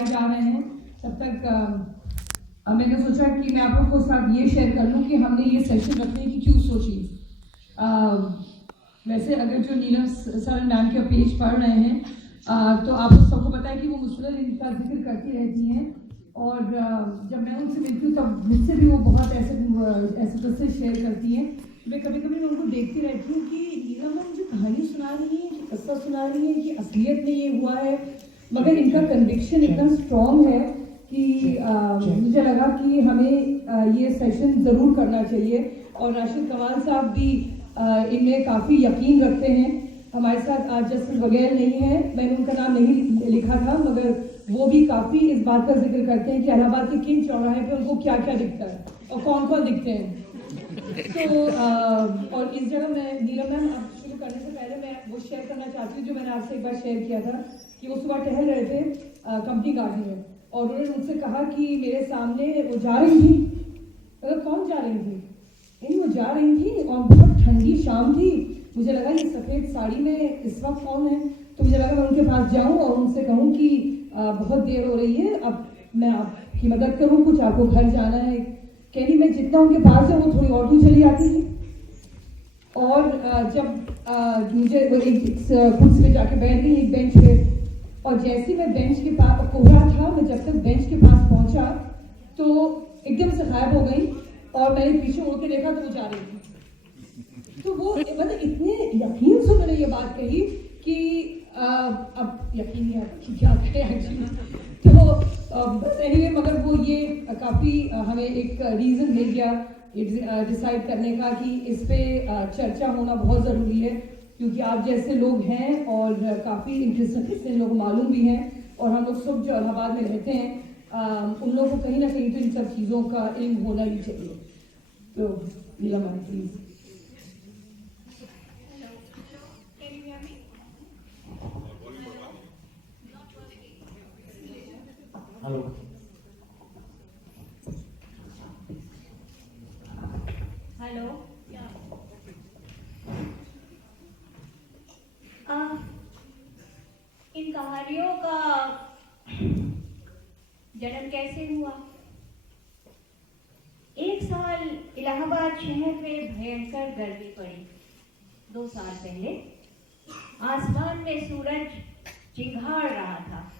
करवाए जा रहे हैं, तब तक मैंने सोचा कि मैं आप लोगों के साथ ये शेयर कर लूँ कि हमने ये सेशन रखने की क्यों सोची। वैसे अगर जो नीलम सर मैम के पेज पढ़ रहे हैं तो आप सबको पता है कि वो मुसलसल इनका जिक्र करती रहती हैं, और जब मैं उनसे मिलती हूँ तब मुझसे भी वो बहुत ऐसे किस्से शेयर करती हैं। मैं कभी कभी उनको देखती रहती हूँ कि नीलम मैम मुझे कहानी सुना रही है कि किस्सा सुना रही है कि असलियत में ये हुआ है, मगर इनका कन्विक्शन इतना स्ट्रॉन्ग है कि मुझे लगा कि हमें ये सेशन ज़रूर करना चाहिए। और राशिद कमाल साहब भी इनमें काफ़ी यकीन रखते हैं। हमारे साथ आज जस्टिस वगैरह नहीं है, मैंने उनका नाम नहीं लिखा था, मगर वो भी काफ़ी इस बात का जिक्र करते हैं कि इलाहाबाद के किन चौराहे पे उनको क्या क्या दिखता है और कौन कौन दिखते हैं। तो और इस जगह मैं नीलम मैम अब शुरू करने से पहले मैं वो शेयर करना चाहती हूँ जो मैंने आपसे एक बार शेयर किया था कि वो सुबह टहल रहे थे कंपनी गार्डन में, और उन्होंने मुझसे कहा कि मेरे सामने वो जा रही थी। अगर कौन जा रही थी? नहीं, वो जा रही थी और बहुत ठंडी शाम थी। मुझे लगा ये सफ़ेद साड़ी में इस वक्त कौन है, तो मुझे लगा मैं उनके पास जाऊं और उनसे कहूं कि बहुत देर हो रही है, अब मैं आपकी मदद करूं, कुछ आपको घर जाना है। कहनी मैं जितना उनके पास जाऊँ वो थोड़ी और दूर चली जाती थी, और जब मुझे वो एक कुर्सी पे जाके बैठ गई एक बेंच पे, और जैसे मैं बेंच के पास कोहरा था, मैं जब तक बेंच के पास पहुंचा तो एकदम से गायब हो गई, और मैंने पीछे मुड़ के देखा तो वो जा रही थी। तो वो मतलब इतने यकीन से मैंने ये बात कही कि अब यकीन नहीं आता कि क्या करें एक्चुअली। तो बस एनीवे, मगर वो ये काफ़ी हमें एक रीज़न मिल गया डिसाइड करने का कि इस पे चर्चा होना बहुत ज़रूरी है, क्योंकि आप जैसे लोग हैं और काफ़ी इंटरेस्टिंग लोग मालूम भी हैं, और हम लोग सब जो इलाहाबाद में रहते हैं उन लोगों को कहीं ना कहीं तो इन सब चीज़ों का इल्म होना ही चाहिए। तो Neelam ma'am please. Hello, hello. इन कहानियों का जन्म कैसे हुआ? एक साल इलाहाबाद शहर में भयंकर गर्मी पड़ी। 2 साल पहले आसमान में सूरज चिंगाड़ रहा था।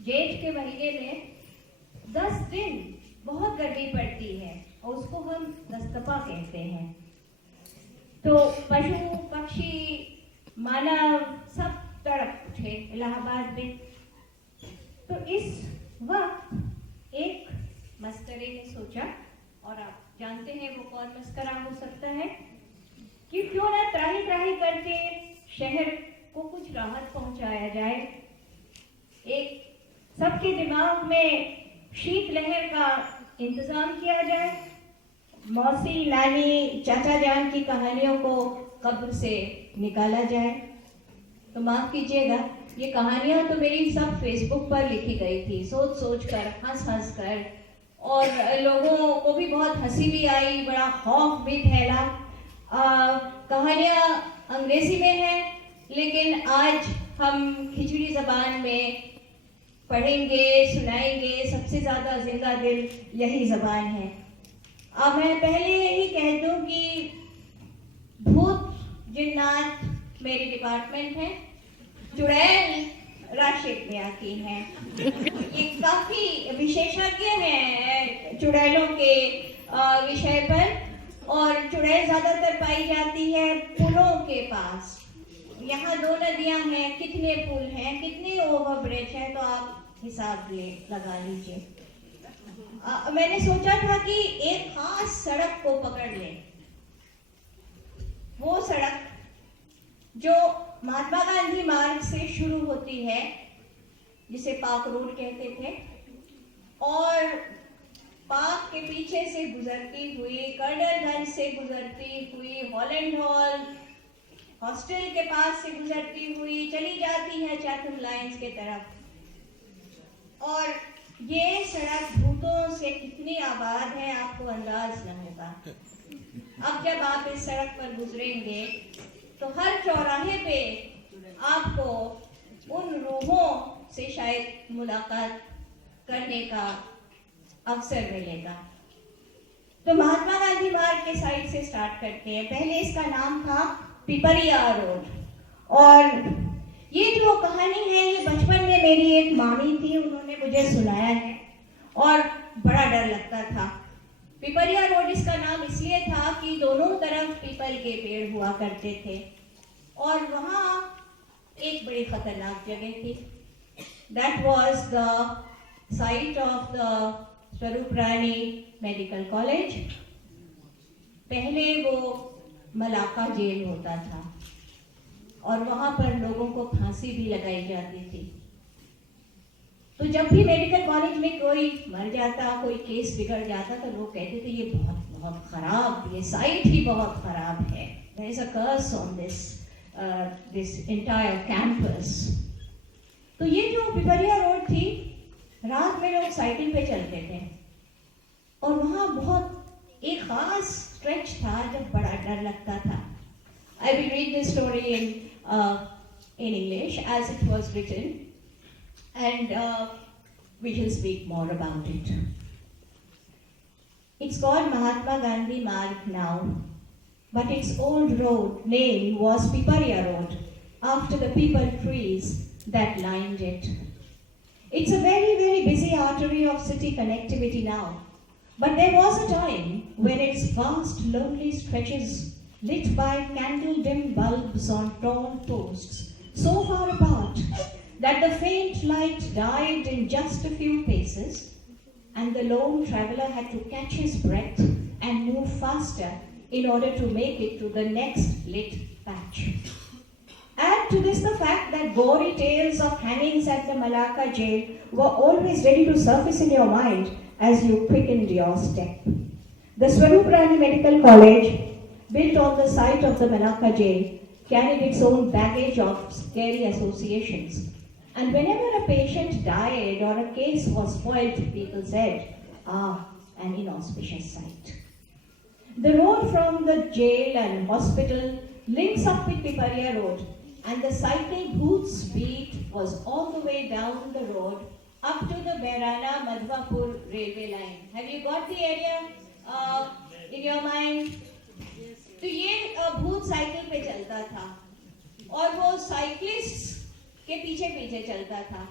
जेठ के महीने में 10 दिन बहुत गर्मी पड़ती है और उसको हम दस्तपा कहते हैं। तो पशु पक्षी मानव सब तड़प उठे इलाहाबाद में। तो इस वक्त एक मस्करे ने सोचा, और आप जानते हैं वो कौन मस्करा हो सकता है, कि क्यों ना त्राही त्राही करके शहर को कुछ राहत पहुंचाया जाए। एक सबके दिमाग में शीतलहर का इंतजाम किया जाए, मौसी नानी चाचा जान की कहानियों को कब्र से निकाला जाए। तो माफ कीजिएगा, ये कहानियां तो मेरी सब फेसबुक पर लिखी गई थी, सोच सोच कर, हंस हंस कर, और लोगों को भी बहुत हंसी भी आई, बड़ा खौफ भी फैला। कहानियां अंग्रेजी में हैं, लेकिन आज हम खिचड़ी जबान में पढ़ेंगे, सुनाएंगे। सबसे ज़्यादा जिंदा दिल यही ज़बान है। अब मैं पहले ही कह दूं कि भूत जिन्नात मेरी डिपार्टमेंट है, चुड़ैल राशिद मियां की हैं। ये काफ़ी विशेषज्ञ हैं चुड़ैलों के विषय पर, और चुड़ैल ज़्यादातर पाई जाती है पुलों के पास। यहाँ 2 नदियाँ हैं, कितने पुल हैं, कितने ओवर ब्रिज हैं, तो आप हिसाब लगा लीजिए। मैंने सोचा था कि एक खास सड़क को पकड़ लें, वो सड़क जो महात्मा गांधी मार्ग से शुरू होती है, जिसे पाक रोड कहते थे, और पाक के पीछे से गुजरती हुई, कर्नलगंज से गुजरती हुई, हॉलैंड हॉल हॉस्टल के पास से गुजरती हुई चली जाती है चैथम लाइन्स के तरफ। और ये सड़क भूतों से कितनी आबाद है आपको अंदाज न होगा। अब जब आप इस सड़क पर गुजरेंगे तो हर चौराहे पे आपको उन रूहों से शायद मुलाकात करने का अवसर मिलेगा। तो महात्मा गांधी मार्ग के साइड से स्टार्ट करते हैं। पहले इसका नाम था पिपरिया रोड, और ये जो कहानी है ये बचपन में मेरी एक मामी थी, उन्होंने मुझे सुनाया है और बड़ा डर लगता था। पिपरिया रोड इसका नाम इसलिए था कि दोनों तरफ पीपल के पेड़ हुआ करते थे और वहाँ एक बड़ी खतरनाक जगह थी। That was the site of the स्वरूप रानी मेडिकल कॉलेज। पहले वो मलाका जेल होता था और वहां पर लोगों को फांसी भी लगाई जाती थी। तो जब भी मेडिकल कॉलेज में कोई मर जाता, कोई केस बिगड़ जाता, तो लोग कहते थे ये बहुत बहुत खराब, ये साइट ही बहुत खराब है, there is a curse on this entire campus. तो ये जो पिपरिया रोड थी, रात में लोग साइकिल पे चलते थे और वहाँ बहुत एक खास स्ट्रेच था जब बड़ा डर लगता था। I will read this story in English as it was written, and we will speak more about it. It's called Mahatma Gandhi Marg now, but its old road name was Piparia Road, after the peepal trees that lined it. It's a very, very busy artery of city connectivity now, but there was a time when its vast, lonely stretches lit by candle-dim bulbs on torn posts, so far apart that the faint light died in just a few paces, and the lone traveler had to catch his breath and move faster in order to make it to the next lit patch. Add to this the fact that gory tales of hangings at the Malacca jail were always ready to surface in your mind as you quickened your step. The Swarup Rani Medical College, built on the site of the Malacca jail, carried its own baggage of scary associations. And whenever a patient died or a case was spoiled, people said, an inauspicious sight. The road from the jail and hospital links up with Piparia Road, and the cycle booth's beat was all the way down the road up to the Bairana Madhvapur railway line. Have you got the area in your mind? तो ये भूत cycle पे चलता था और वो साइक्लिस्ट्स के पीछे पीछे चलता था।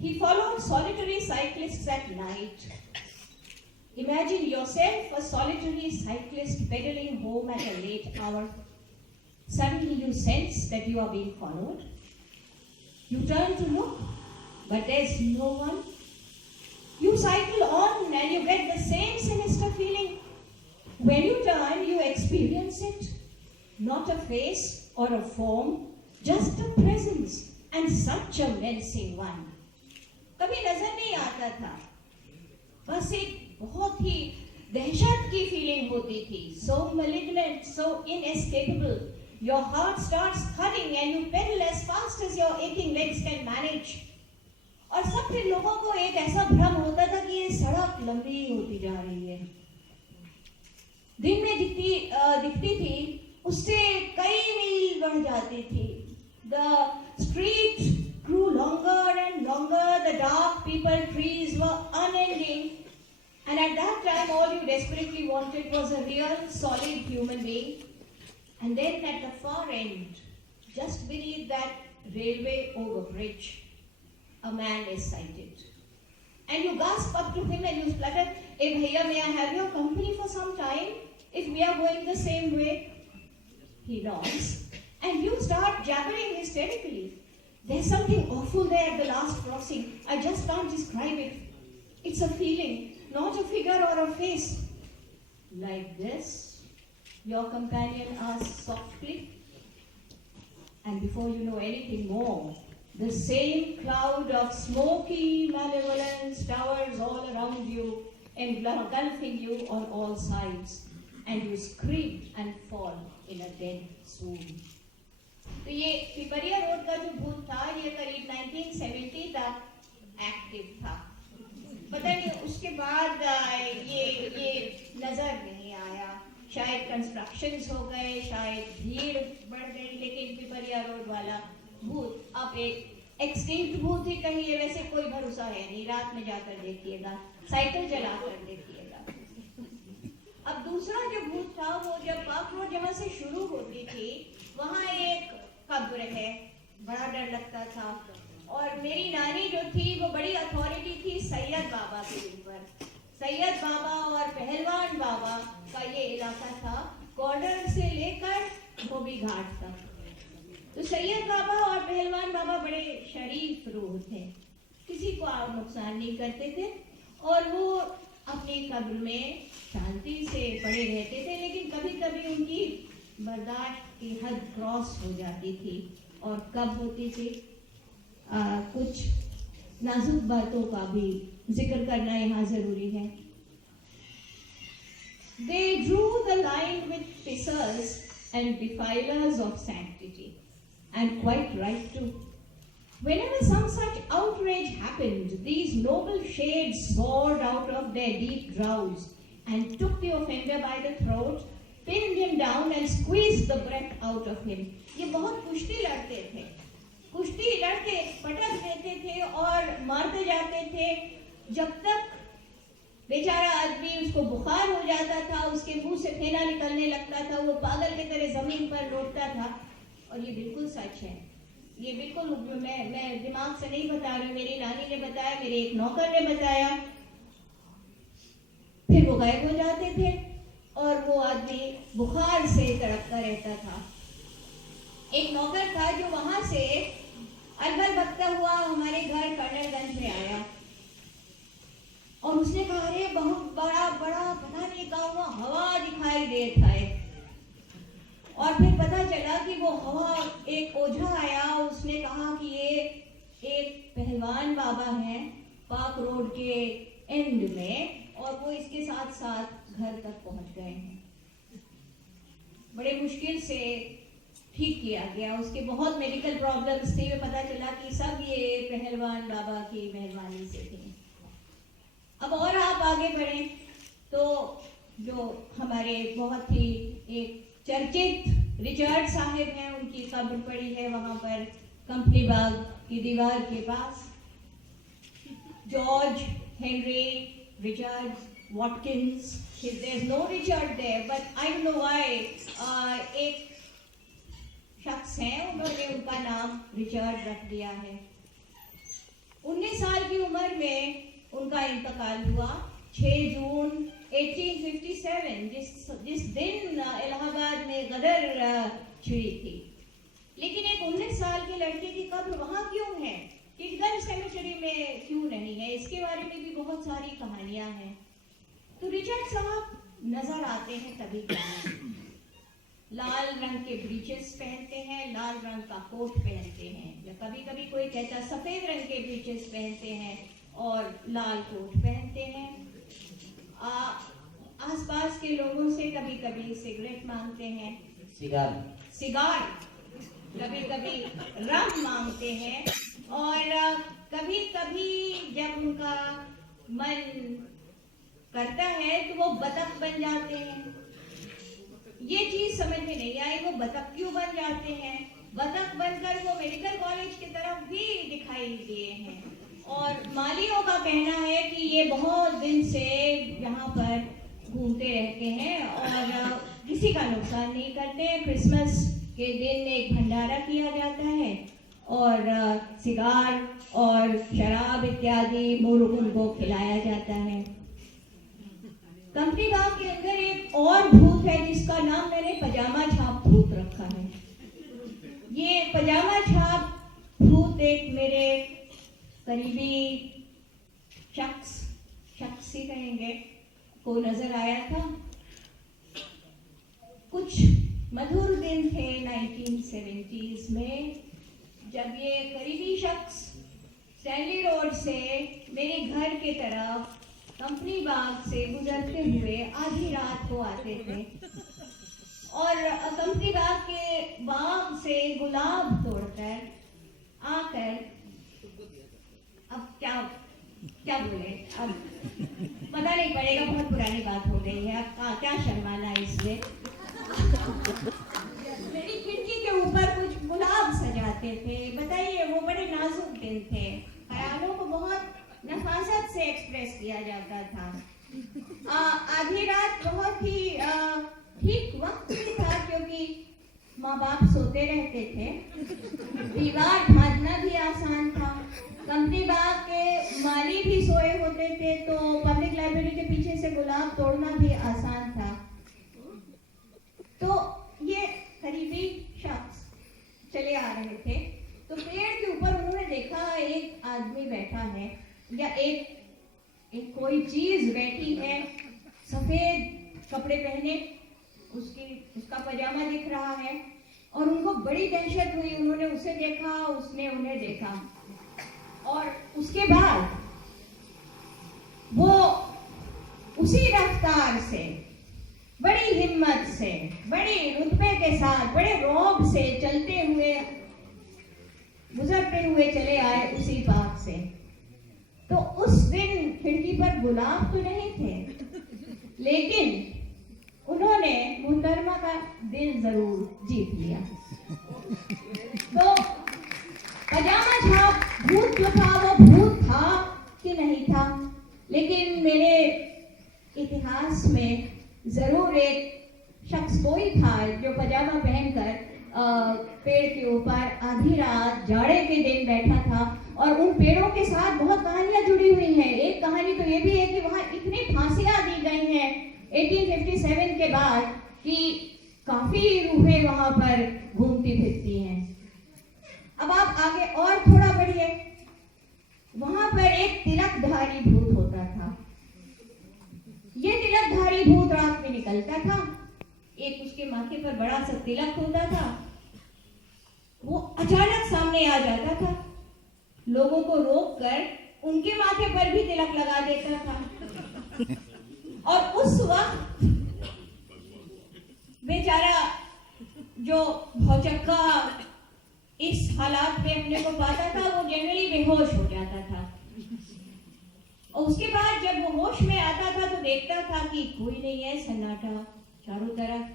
He followed solitary cyclists at night. Imagine yourself a solitary cyclist pedaling home at a late hour. Suddenly you sense that you are being followed. You turn to look, but there's no one. You cycle on and you get the same sinister feeling. When you turn, you experience it. Not a face or a form, just a presence, and such a menacing one. कभी नजर नहीं आता था, बस एक बहुत ही दहशत की फीलिंग होती थी. So malignant, so inescapable. Your heart starts thudding and you pedal as fast as your aching legs can manage. और सब फिर लोगों को एक ऐसा भ्रम होता था कि ये सड़क लंबी होती जा रही है. दिन में दिखती थी, उससे कई मील बढ़ जाती थी. The street grew longer and longer. The dark people trees were unending, and at that time, all you desperately wanted was a real, solid human being. And then, at the far end, just beneath that railway overbridge, a man is sighted. And you gasp up to him and you splutter, "Hey, bhaiya, may I have your company for some time? If we are going the same way?" He nods, and you start jabbering hysterically. There's something awful there at the last crossing. I just can't describe it. It's a feeling, not a figure or a face. Like this, your companion asks softly, and before you know anything more, the same cloud of smoky malevolence towers all around you, engulfing you on all sides, and you scream and fall in a dead swoon. तो ये Pipariya road का जो भूत था, ये करीब 1970 तक active था. पता नहीं उसके बाद ये नजर नहीं आया. शायद कंस्ट्रक्शंस हो गए, शायद भीड़ बढ़ गई, लेकिन पिपरिया रोड वाला भूत अब एक एक्सटिंक्ट भूत ही कहिए, वैसे कोई भरोसा है नहीं, रात में जाकर देखिएगा, साइकिल चलाकर देखिएगा। अब दूसरा जो भूत था वो जब पार्क रोड जहाँ से शुरू होती थी वहाँ एक कब्र है, बड़ा डर लगता था। और मेरी नानी जो थी वो बड़ी अथॉरिटी थी सैयद बाबा के ऊपर। सैयद बाबा और पहलवान बाबा का ये इलाका था, कॉर्नर से लेकर धोबी घाट तक। तो सैयद बाबा और पहलवान बाबा बड़े शरीफ रूह थे, किसी को नुकसान नहीं करते थे और वो अपनी कब्र में शांति से पड़े रहते थे। लेकिन कभी कभी उनकी बर्दाश्त की हद क्रॉस हो जाती थी। और कब होती थी, कुछ नाजुक बातों का भी जिक्र करना यहाँ जरूरी है। They drew the line with pissers and defilers of sanctity, and quite right too. Whenever some such outrage happened, these noble shades soared out of their deep drowse and took the offender by the throat, pinned him down and squeezed the breath out of him. ये बहुत कुश्ती लड़ते थे, कुश्ती लड़के पटक देते थे और मारते जाते थे जब तक बेचारा आदमी, उसको बुखार हो जाता था, उसके मुंह से फेना निकलने लगता था, वो पागल की तरह जमीन पर लौटता था। और ये बिल्कुल सच है, ये बिल्कुल मैं दिमाग से नहीं बता रही, मेरी नानी ने बताया, मेरे एक नौकर ने बताया। फिर वो गायब हो जाते थे और वो आदमी बुखार से तड़पता रहता था। एक नौकर था जो वहां से अलबल बकता हुआ हमारे घर कर्नलगंज में आया और उसने कहा, अरे बहुत बड़ा बड़ा पता नहीं गाँव में हवा दिखाई देता है। और फिर पता चला कि वो हवा, एक ओझा आया, उसने कहा कि ये एक पहलवान बाबा हैं पार्क रोड के एंड में, और वो इसके साथ साथ घर तक पहुंच गए हैं। बड़े मुश्किल से ठीक किया गया, उसके बहुत मेडिकल प्रॉब्लम्स थी, पता चला कि सब ये पहलवान बाबा की मेहरबानी से थी। अब और आप आगे बढ़ें तो जो हमारे बहुत ही एक चर्चित रिचर्ड साहब हैं, उनकी कब्र पड़ी है वहाँ पर कंपनी बाग की दीवार के पास। George Henry Richard Watkins, there is no Richard there, but I don't know why एक शख्स हैं, उन्होंने उनका नाम रिचर्ड रख दिया है। 19 साल की उम्र में उनका इंतकाल हुआ 6 जून 1857, जिस दिन इलाहाबाद में गदर छिड़ी थी। लेकिन एक 19 साल के लड़के की कब्र वहाँ क्यों है, किशगंज सेमेटरी में क्यों नहीं है, इसके बारे में भी बहुत सारी कहानियां हैं। तो रिचर्ड साहब नजर आते हैं कभी कभी, लाल रंग के ब्रीचेस पहनते हैं, लाल रंग का कोट पहनते हैं, या कभी कभी कोई कहता सफेद रंग के ब्रीचेस पहनते हैं और लाल कोट पहनते हैं। आसपास के लोगों से कभी कभी सिगरेट मांगते हैं, सिगार, कभी कभी रम मांगते हैं, और कभी कभी जब उनका मन करता है तो वो बतख बन जाते हैं। ये चीज समझ में नहीं आई, वो बतख क्यों बन जाते हैं। बतख बनकर वो मेडिकल कॉलेज की तरफ भी दिखाई दिए हैं, और मालियों का कहना है कि ये बहुत दिन से यहाँ पर घूमते रहते हैं और किसी का नुकसान नहीं करते हैं। क्रिसमस के दिन एक भंडारा किया जाता है और सिगार और शराब इत्यादि मुर्गों को खिलाया जाता है। कंपनी बाग के अंदर एक और भूत है जिसका नाम मैंने पजामा छाप भूत रखा है। ये पजामा छाप भूत एक मेरे करीबी शख्स ही कहेंगे को नजर आया था। कुछ मधुर दिन थे 1970s में, जब ये करीबी शख्स स्टैनली रोड से मेरे घर के तरफ कंपनी बाग से गुजरते हुए आधी रात को आते थे और कंपनी बाग के बाग से गुलाब तोड़कर आकर, अब क्या बोले, अब पता नहीं पड़ेगा, बहुत पुरानी बात हो गई है, अब क्या शर्माना इसमें। मेरी खिड़की के ऊपर कुछ गुलाब सजाते जाते थे। बताइए, वो बड़े नाजुक दिन थे, ख्यालों को बहुत नफासत से एक्सप्रेस किया जाता था। आधी रात बहुत ही ठीक वक्त भी था, क्योंकि माँ बाप सोते रहते थे। दीवार भांजना भी आसान था। कंपनी बाग के माली भी सोए होते थे, तो पब्लिक लाइब्रेरी के पीछे से गुलाब तोड़ना भी आसान था। तो ये करीबी शख्स चले आ रहे थे, तो पेड़ के ऊपर उन्होंने देखा एक आदमी बैठा है, या एक कोई चीज बैठी है, सफेद कपड़े पहने, उसका पजामा दिख रहा है, और उनको बड़ी दहशत हुई। उन्होंने उसे देखा, उसने उन्हें देखा, और उसके बाद वो उसी रफ्तार से, बड़ी हिम्मत से, बड़ी रुतबे के साथ, बड़े रौब से चलते हुए, गुजरते हुए चले आए उसी बाग से। तो उस दिन खिड़की पर गुलाब तो नहीं थे, लेकिन उन्होंने मुहतरमा का दिल जरूर जीत लिया। तो पजामा छाप भूत जो था, वो भूत था कि नहीं था, लेकिन मेरे इतिहास में जरूर एक शख्स कोई था जो पजामा पहनकर पेड़ के ऊपर आधी रात जाड़े के दिन बैठा था। और उन पेड़ों के साथ बहुत कहानियां जुड़ी हुई हैं। एक कहानी तो ये भी है कि वहां इतनी फांसियां दी गई हैं 1857 के बाद कि काफी रूहें वहां पर घूमती फिरती हैं। अब आप आगे और थोड़ा बढ़िए, वहां पर एक तिलकधारी भूत होता था। ये तिलकधारी भूत रात में निकलता था, एक उसके माथे पर बड़ा सा तिलक होता था, वो अचानक सामने आ जाता था, लोगों को रोककर उनके माथे पर भी तिलक लगा देता था। और उस वक्त बेचारा जो भौचक्का इस हालात में अपने को पाता था, वो जनरली बेहोश हो जाता था। और उसके बाद जब वो होश में आता था तो देखता था कि कोई नहीं है, सन्नाटा चारों तरफ।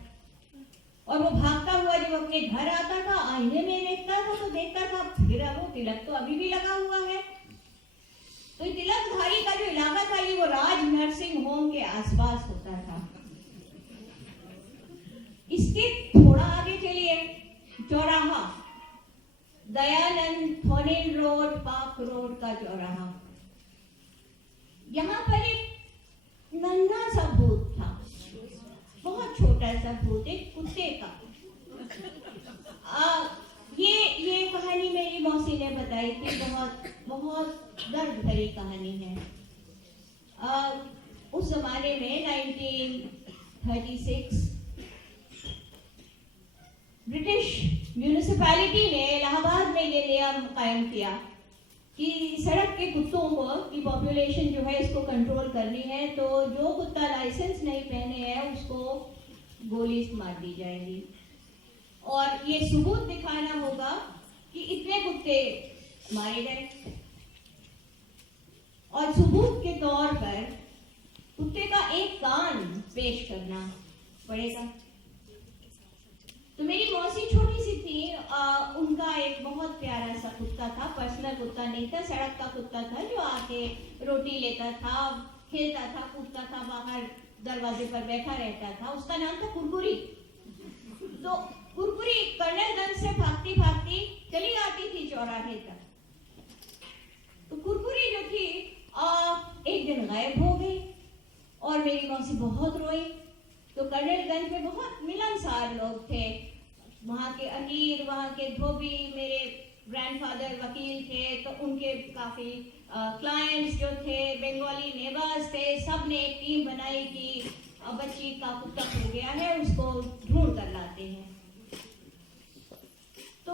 और वो भागता हुआ जब अपने घर आता था, आईने में देखता था तो देखता था फिर वो तिलक तो अभी भी लगा हुआ है। तो तिलकधारी का जो इलाका था, ये वो राज नर्सिंग होम के आसपास होता था। इसके थोड़ा आगे चलिए, चौराहा, दयानंद थोनेल रोड, पार्क रोड का चौराहा। यहाँ पर एक नन्हा सा भूत था, बहुत छोटा सा भूत, एक कुत्ते का। ये कहानी मेरी मौसी ने बताई थी, बहुत दर्द भरी कहानी है। उस जमाने में 1936 ब्रिटिश म्यूनिसिपैलिटी ने इलाहाबाद में ये नियम कायम किया कि सड़क के कुत्तों को की पॉपुलेशन जो है इसको कंट्रोल करनी है, तो जो कुत्ता लाइसेंस नहीं पहने हैं उसको गोली मार दी जाएगी। और ये सबूत दिखाना होगा कि इतने कुत्ते मारे गए, और सबूत के तौर पर कुत्ते का एक कान पेश करना पड़ेगा। तो मेरी मौसी छोटी सी थी, उनका एक बहुत प्यारा सा कुत्ता था, पर्सनल कुत्ता नहीं था, सड़क का कुत्ता था जो आके रोटी लेता था, खेलता था, कूदता था, बाहर दरवाजे पर बैठा रहता था। उसका नाम था कुरकुरी। तो कुरकुरी कर्नलगंज से भागती भागती चली आती थी चौराहे तक। तो कुरकुरी जो थी एक दिन गायब हो गई, और मेरी मौसी बहुत रोई। तो कर्नलगंज में बहुत मिलनसार लोग थे, वहाँ के अकीर, वहाँ के धोबी, मेरे ग्रैंडफादर वकील थे, तो उनके काफ़ी क्लाइंट्स जो थे बंगाली नेबर्स थे। सब ने एक टीम बनाई कि बच्ची का कुत्ता खो गया है, उसको ढूंढ कर लाते हैं। तो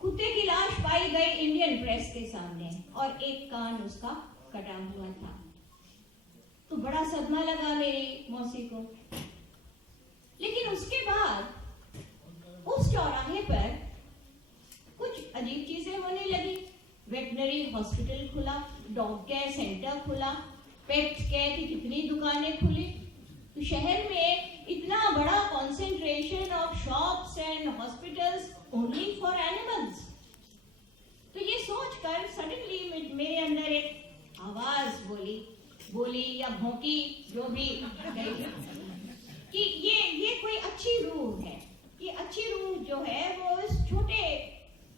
कुत्ते की लाश पाई गई इंडियन प्रेस के सामने, और एक कान उसका कटा हुआ था। तो बड़ा सदमा लगा मेरी मौसी को। लेकिन उसके बाद उस चौराहे पर कुछ अजीब चीजें होने लगी। वेटनरी हॉस्पिटल खुला, डॉग केयर सेंटर खुला, पेट केयर की कितनी दुकानें खुली। तो शहर में इतना बड़ा concentration of shops and hospitals only for animals. तो ये सोचकर सडनली मेरे अंदर एक आवाज बोली या भौंकी, जो भी गई, कि ये कोई अच्छी रूह है। ये अच्छी रूह जो है वो इस छोटे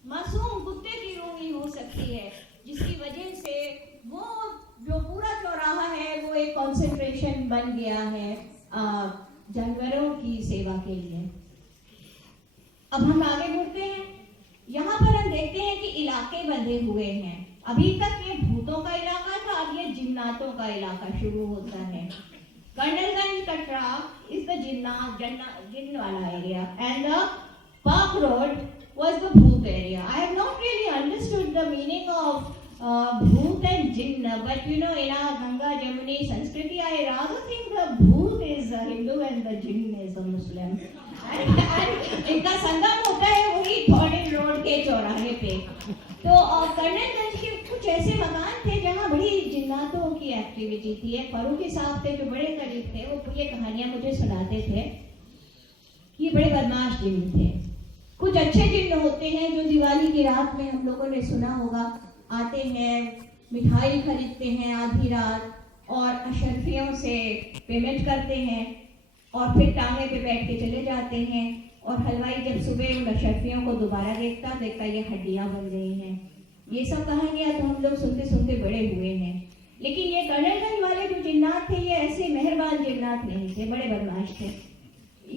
मासूम कुत्ते की रूह ही हो सकती है, जिसकी वजह से वो जो पूरा चौराहा है वो एक कंसंट्रेशन बन गया है जानवरों की सेवा के लिए। अब हम आगे बढ़ते हैं। यहाँ पर हम देखते हैं कि इलाके बंधे हुए हैं। अभी तक ये भूतों का इलाका था, अब ये जिन्नातों का इलाका शुरू होता है। कर्नलगंज कटरा इज द जिन्न वाला area and the park road was the bhoot area. I have not really understood the meaning of bhoot and jinn, but you know, in our Ganga Jamuni Sanskriti, I rather think the bhoot is a Hindu and the jinn is a Muslim. And इनका संगम होता है वही थॉर्डिन road के चौराहे पे। तो कर्नलगंज के कुछ ऐसे मकान थे जहाँ बड़ी जिन्नातों की एक्टिविटी थी। एक फारूकी साहब थे जो बड़े करीब थे, वो ये कहानियाँ मुझे सुनाते थे। ये बड़े बदमाश जिन्न थे। कुछ अच्छे जिन्न होते हैं जो दिवाली की रात में, हम लोगों ने सुना होगा, आते हैं, मिठाई खरीदते हैं आधी रात और अशरफियों से पेमेंट करते हैं और फिर टांगे पे बैठ के चले जाते हैं। और हलवाई जब सुबह उन अशरफियों को दोबारा देखता ये हड्डियां बन गई हैं। ये सब कहानियां तो हम लोग सुनते सुनते बड़े हुए हैं। लेकिन ये कर्नलगंज वाले जो जिन्नात थे ये ऐसे मेहरबान जिन्नात नहीं थे, बड़े बदमाश थे।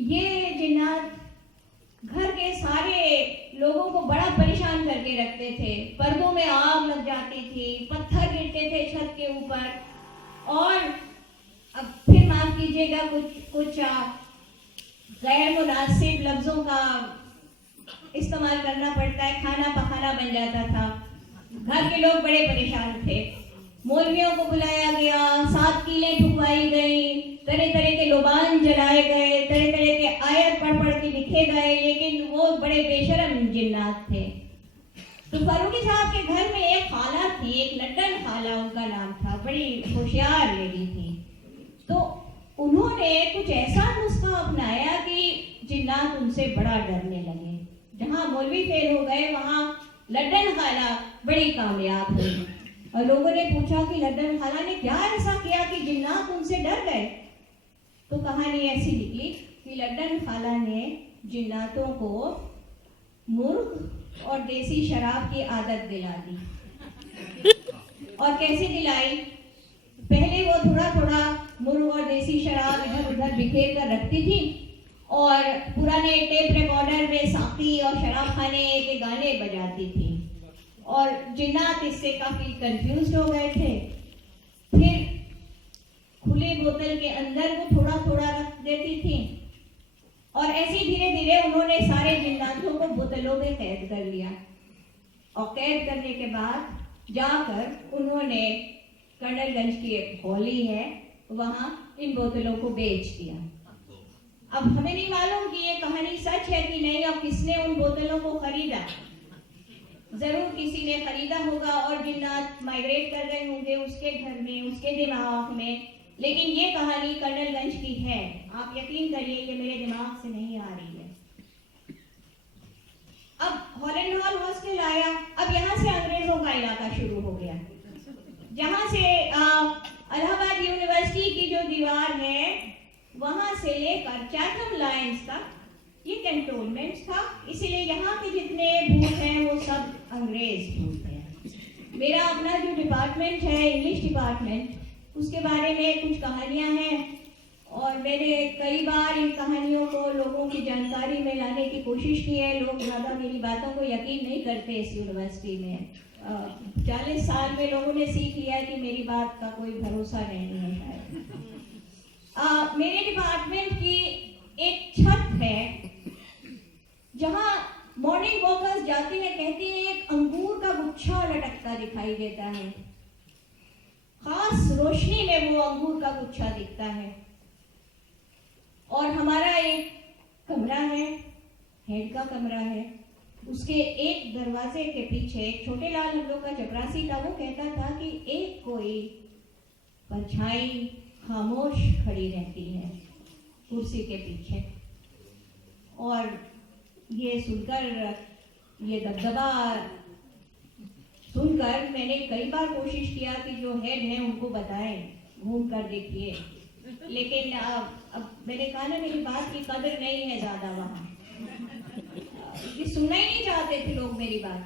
ये जिन्नात घर के सारे लोगों को बड़ा परेशान करके रखते थे। पर्दों में आग लग जाती थी, पत्थर गिरते थे छत के ऊपर, और अब फिर माफ कीजिएगा कुछ गैर मुनासिब लफ्जों का इस्तेमाल करना पड़ता है, खाना पकाना बन जाता था। घर के लोग बड़े परेशान थे। मौलवियों को बुलाया गया, 7 कीलें ठुकवाई गई, तरह तरह के लोबान जलाए गए, तरह तरह के आयत पढ़ के लिखे गए, लेकिन वो बड़े बेशरम जिन्नात थे। तो फारूकी साहब के घर में एक खाला थी, एक लड्डन खाला उनका नाम था, बड़ी होशियार लेडी थी। तो उन्होंने कुछ ऐसा नुस्खा अपनाया कि जिन्नात उनसे बड़ा डरने लगे। जहाँ मौलवी फेल हो गए वहाँ लड्डन खाला बड़ी कामयाब हुई। और लोगों ने पूछा कि लड्डन खाला ने क्या ऐसा किया कि जिन्नात उनसे डर गए। तो कहानी ऐसी निकली कि लड्डन खाला ने जिन्नातों को मुर्ग और देसी शराब की आदत दिला दी। और कैसे दिलाई? पहले वो थोड़ा थोड़ा मुर्ग और देसी शराब इधर उधर बिखेर कर रखती थी और पुराने टेप रिकॉर्डर में साकी और शराब खाने के गाने बजाती थी। और जिन्नात इससे काफी कंफ्यूज हो गए थे। फिर खुले बोतल के अंदर वो थोड़ा थोड़ा रख देती थी और ऐसे धीरे धीरे उन्होंने सारे जिन्नातों को बोतलों में कैद कर लिया। और कैद करने के बाद जाकर उन्होंने कर्नलगंज की एक हॉली है वहां इन बोतलों को बेच दिया। अब हमें नहीं मालूम कि ये कहानी सच है कि नहीं और किसने उन बोतलों को खरीदा। जरूर किसी ने खरीदा होगा और जिन्नात माइग्रेट कर गए होंगे उसके घर में, उसके दिमाग में। लेकिन ये कहानी कर्नलगंज की है, आप यकीन करिए ये मेरे दिमाग से नहीं आ रही है। अब हॉलैंड हॉल हॉस्टल आया। अब यहाँ से अंग्रेजों का इलाका शुरू हो गया, जहाँ से इलाहाबाद यूनिवर्सिटी की जो दीवार है वहां से लेकर चैथम लाइन्स तक ये कैंटोनमेंट था। इसीलिए यहाँ के जितने भूत हैं वो सब अंग्रेज भूत हैं। मेरा अपना जो डिपार्टमेंट है इंग्लिश डिपार्टमेंट, उसके बारे में कुछ कहानियाँ हैं और मैंने कई बार इन कहानियों को लोगों की जानकारी में लाने की कोशिश की है। लोग ज़्यादा मेरी बातों को यकीन नहीं करते इस यूनिवर्सिटी में। 40 साल में लोगों ने सीख लिया है कि मेरी बात का कोई भरोसा नहीं है शायद। मेरे डिपार्टमेंट की एक छत है जहाँ मॉर्निंग वॉकर्स जाते हैं, कहते हैं एक अंगूर का गुच्छा लटकता दिखाई देता है। खास रोशनी में वो अंगूर का गुच्छा दिखता है। और हमारा एक कमरा है, हेड का कमरा है, उसके एक दरवाजे के पीछे एक छोटे लाल हम लोग का चपरासी था। वो कहता था कि एक कोई परछाई खामोश खड़ी रहती है कुर्सी के पीछे। और ये सुनकर ये दबदबा सुनकर मैंने कई बार कोशिश किया कि जो हेड हैं उनको बताएं, घूम कर देखिए, लेकिन अब मैंने कहा ना, मेरी बात की कदर नहीं है ज़्यादा वहाँ, ये सुनना ही नहीं चाहते थे लोग मेरी बात।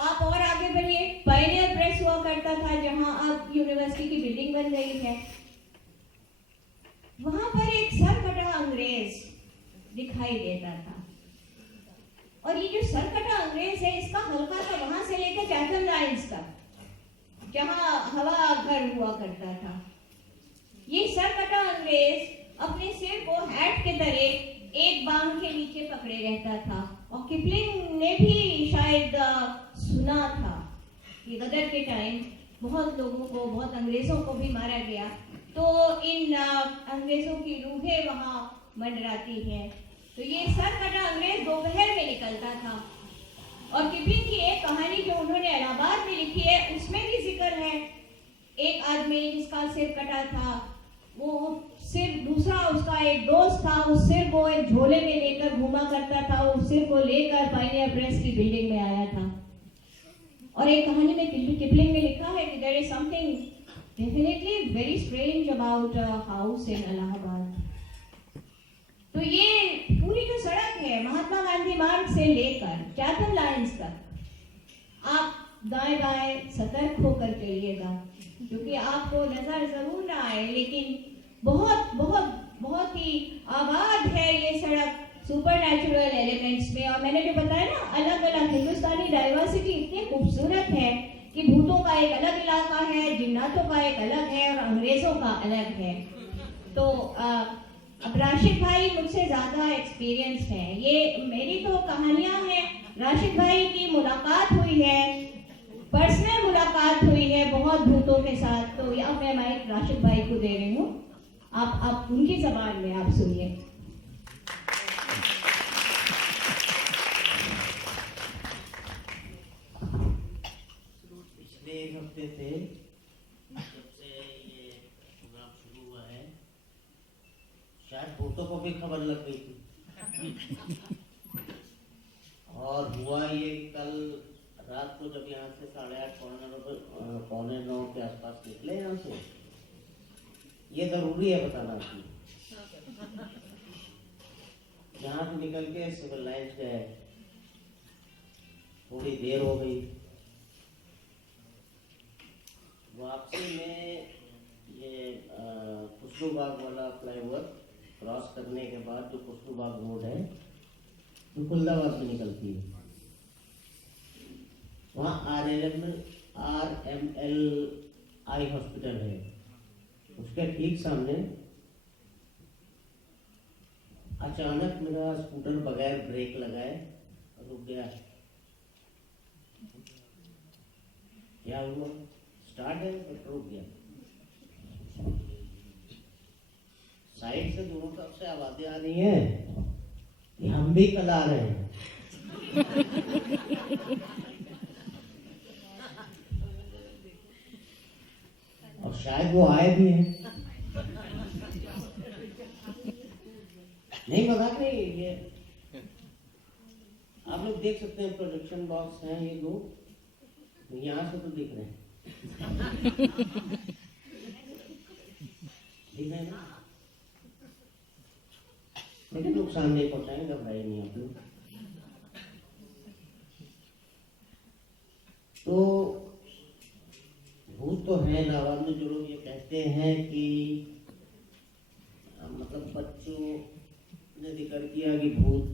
आप और आगे बढ़िए, पायनियर प्रेस हुआ करता था जहां अब यूनिवर्सिटी की बिल्डिंग बन रही है, वहां पर एक सरकटा अंग्रेज दिखाई देता था। और ये जो सरकटा अंग्रेज है, इसका हल्का सा वहां से लेकर चैथम लाइन्स तक जहां हवा घर हुआ करता था, ये सरकटा अंग्रेज अपने सिर को हैट के तरह एक बांग के नीचे पकड़े रहता था। और किपलिंग ने भी शायद सुना था कि गदर के टाइम बहुत लोगों को, बहुत अंग्रेजों को भी मारा गया, तो इन अंग्रेजों की रूहें वहाँ मंडराती हैं। तो ये सरकटा अंग्रेज दोपहर में निकलता था। और किपलिंग की एक कहानी जो उन्होंने इलाहाबाद में लिखी है, उसमें भी जिक्र है एक आदमी जिसका सिर कटा था, वो सिर, दूसरा उसका एक दोस्त था, उस सिर को एक झोले में लेकर घूमा करता था, उस सिर को लेकर पायनियर प्रेस की बिल्डिंग में आया था। और एक कहानी में किपलिंग ने लिखा है कि there is something definitely very strange about house in Allahabad. तो ये पूरी जो सड़क है महात्मा गांधी मार्ग से लेकर चैथम लाइन्स तक, आप दाएं बाएं सतर्क होकर चलिएगा, क्योंकि आपको नजर जरूर ना आए, लेकिन बहुत बहुत बहुत ही आबाद है ये सड़क सुपर नेचुरल एलिमेंट्स में। और मैंने जो बताया ना, अलग अलग हिंदुस्तानी डाइवर्सिटी इतनी खूबसूरत है कि भूतों का एक अलग इलाका है, जिन्नातों का एक अलग है, और अंग्रेजों का अलग है। तो अब राशिद भाई मुझसे ज़्यादा एक्सपीरियंस है, ये मेरी तो कहानियाँ हैं, राशिद भाई की मुलाकात हुई है, पर्सनल मुलाकात हुई है बहुत भूतों के साथ। तो या मैं माइक राशिद भाई को दे रही हूँ, आप उनकी जबान में आप सुनिए। पिछले एक हफ्ते से जब से ये प्रोग्राम शुरू हुआ है, शायद भूतों को भी खबर लग गई थी। और हुआ ये, कल रात को जब यहाँ से 8:30 पौने 9 के आसपास निकले यहाँ से, ये जरूरी है बताना कि यहाँ से निकल के सिविल लाइन्स गए, थोड़ी देर हो गई, वापसी में ये खुशरूबाग वाला फ्लाईओवर क्रॉस करने के बाद जो खुशरूबाग रोड है, जो खुलदाबाद में निकलती है, वहाँ RML आई हॉस्पिटल है, उसके ठीक सामने अचानक मेरा स्कूटर बगैर ब्रेक लगाए रुक गया। क्या हुआ? स्टार्ट है बट रुक गया। साइड से दोनों तरफ से आवाजें आ रही हैं कि हम भी कल आ रहे हैं। और शायद वो आए भी हैं, नहीं मजाक नहीं। ये आप लोग देख सकते हैं, प्रोजेक्शन बॉक्स हैं ये दो, यहाँ से तो दिख रहे हैं, ठीक है ना? लेकिन नुकसान नहीं पहुंचाएंगे, घबराइए नहीं आप लोग। तो भूत तो है इलाहाबाद में, जो लोग ये कहते हैं कि मतलब बच्चों ने जिक्र किया कि भूत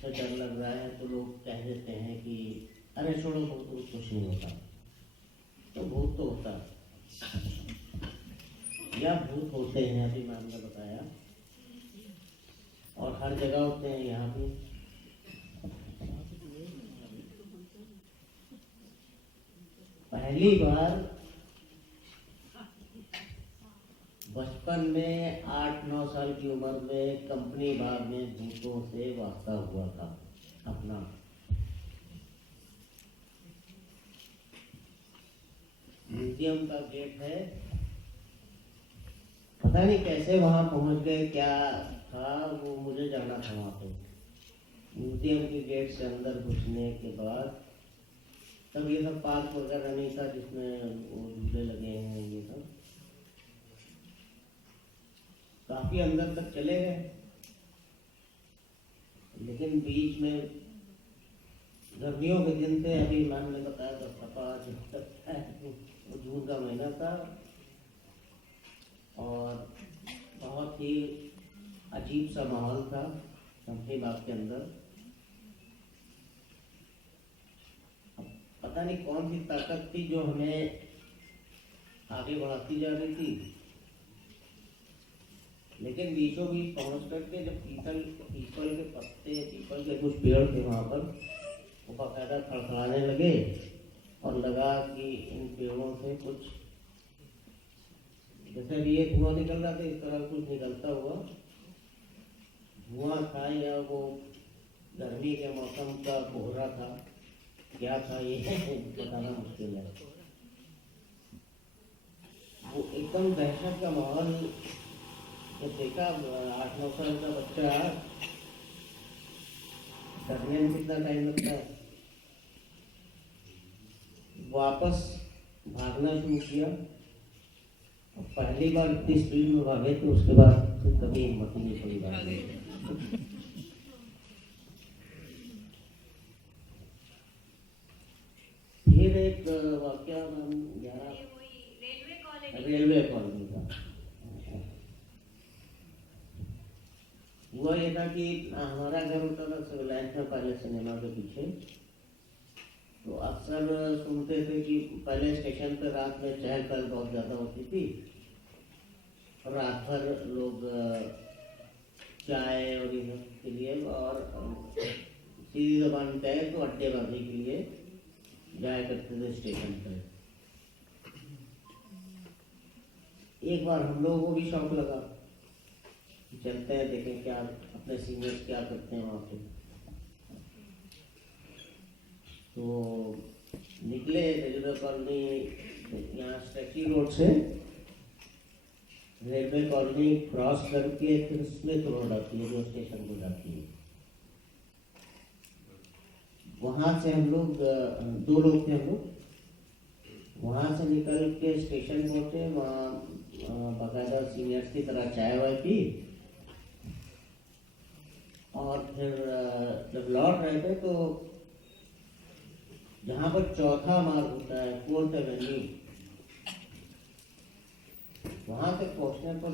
से डर लग रहा है, तो लोग कह देते हैं कि अरे छोड़ो, भूत कुछ नहीं होता। तो भूत तो होता है, या भूत होते हैं, अभी मैम ने बताया, और हर जगह होते हैं। यहाँ भी पहली बार बचपन में 8-9 साल की उम्र में कंपनी बाग में भूतों से वास्ता हुआ था अपना। म्यूजियम का गेट है, पता नहीं कैसे वहां पहुंच गए, क्या था वो, मुझे जाना था वहां पे। म्यूजियम के गेट से अंदर घुसने के बाद तब ये सब पार्क वगैरह नहीं था जिसमें वो झूले लगे हैं, ये सब काफी अंदर तक चले गए। लेकिन बीच में गर्मियों के दिन थे, अभी मैम ने बताया तो पता वो जून का महीना था और बहुत ही अजीब सा माहौल था कंपनी बाग के अंदर। पता नहीं कौन सी ताकत थी जो हमें आगे बढ़ाती जा रही थी, लेकिन बीचों बीच पहुंच करके जब पीपल के पत्ते, पीपल के कुछ पेड़ थे वहाँ पर, वो बाकायदा खड़खड़ाने लगे और लगा कि इन पेड़ों से कुछ जैसे भी ये धुआं निकल रहा था इस तरह कुछ निकलता हुआ धुआं था, या वो गर्मी के मौसम का कोहरा था, क्या था ये बताना मुश्किल है। वो एकदम दहशत का माहौल जब देखा, 8-9 साल का बच्चा डरने में कितना टाइम लगता है, वापस भागना शुरू किया। और पहली बार इतनी स्पीड में भागे तो उसके बाद फिर कभी हिम्मत नहीं पड़ी भागने। फिर एक वाक्य रेलवे कॉलोनी का हुआ, ये था कि हमारा घर होता था सिविलाइंस में पहले सिनेमा के पीछे, तो अक्सर सुनते थे कि पहले स्टेशन पर रात में चहल पहल बहुत ज़्यादा होती थी और रात भर लोग चाय और ये के लिए और सीधी जबान कहे तो अड्डेबाजी के लिए जाया करते थे स्टेशन पर। एक बार हम लोगों को भी शौक लगा, चलते हैं देखें क्या अपने सीनियर्स क्या करते हैं वहाँ पे। तो निकले रेलवे कॉलोनी, यहाँ स्टैची रोड से रेलवे कॉलोनी क्रॉस करके फिर स्मिथ रोड आती है जो स्टेशन को जाती है। वहाँ से हम लोग 2 लोग थे, हम लोग वहाँ से निकल के स्टेशन पहुँचे। वहाँ बाकायदा सीनियर्स की तरह चाय वाय पी और फिर जब लौट रहे थे तो जहाँ पर चौथा मार्ग होता है 4th एवेन्यू, वहाँ तक पहुँचने पर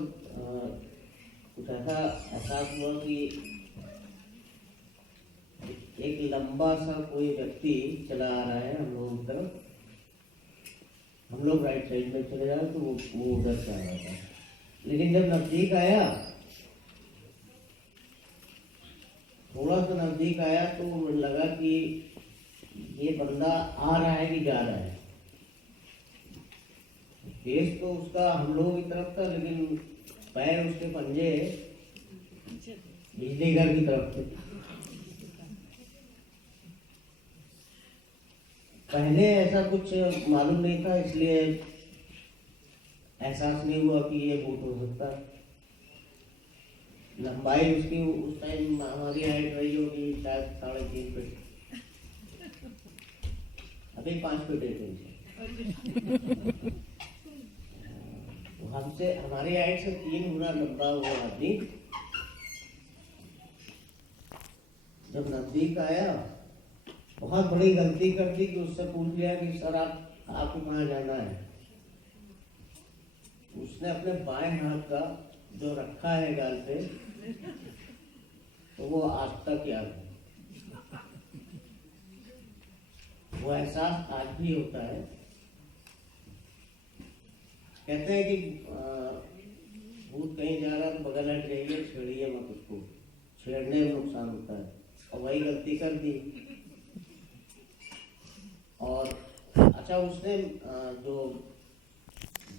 कुछ ऐसा एहसास हुआ कि एक लंबा सा कोई व्यक्ति चला आ रहा है हम लोगों की तरफ। हम लोग राइट साइड में चले जाए तो वो उधर से आ रहा था, लेकिन जब नजदीक आया, थोड़ा सा नजदीक आया तो लगा कि ये बंदा आ रहा है कि जा रहा है। फेस तो उसका हम लोगों की तरफ था, लेकिन पैर उसके पंजे बिजली घर की तरफ थे। पहले ऐसा कुछ मालूम नहीं था, इसलिए एहसास नहीं हुआ कि ये भूत हो सकता। लंबाई उसकी उस टाइम हमारी हाइट रही होगी शायद 3.5 फीट, अभी 5 फीट 1 इंच। हमसे हमारी हाइट से 3 गुना लंबा हुआ आदमी जब नजदीक आया, बहुत बड़ी गलती कर दी कि उससे पूछ लिया कि सर आपको कहाँ जाना है। उसने अपने बाएं हाथ का जो रखा है गाल पे, तो वो आज तक याद है। वो एहसास आज भी होता है। कहते हैं कि भूत कहीं जा रहा तो बगल हट जाइए, छेड़िए मत उसको, छेड़ने में नुकसान होता है। और वही गलती कर दी। और अच्छा, उसने जो